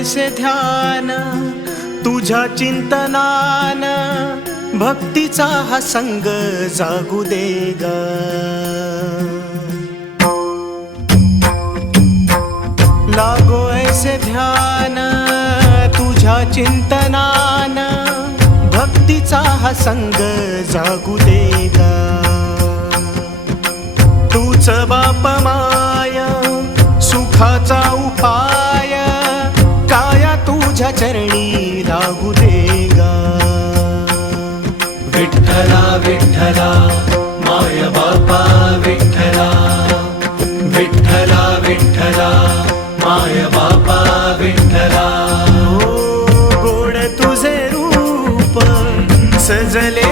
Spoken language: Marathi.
ऐसे ध्यान तुझ्या चिंतनान भक्तीचा हा संग जागू दे ग. लागो ऐसे ध्यान तुझ्या चिंतनान भक्तीचा हा संग जागू दे ग. तूच बाप माया सुखाचा उपाय काया तुझ्या चरणी लागू दे ग. विठ्ठला विठ्ठला माय बापा विठ्ठला, विठ्ठला विठ्ठला माय बापा विठ्ठला. गोड तुझे रूप सजले